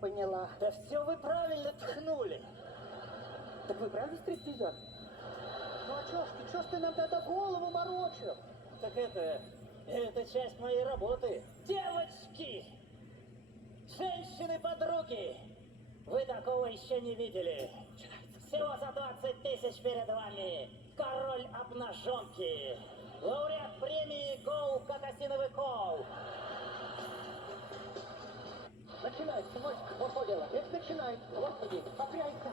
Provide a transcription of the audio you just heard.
поняла. Да все вы правильно ткнули. Так вы правда стриптизер? Ну а чё ж ты нам тогда голову морочил? Так это часть моей работы. Девочки! Женщины-подруги! Вы такого еще не видели. Всего за 20 тысяч перед вами. Король обнаженки. Лауреат премии Гоу Кокосиновый Кол. Начинается, Моська, вот дело. Это начинается. Господи, попряйся.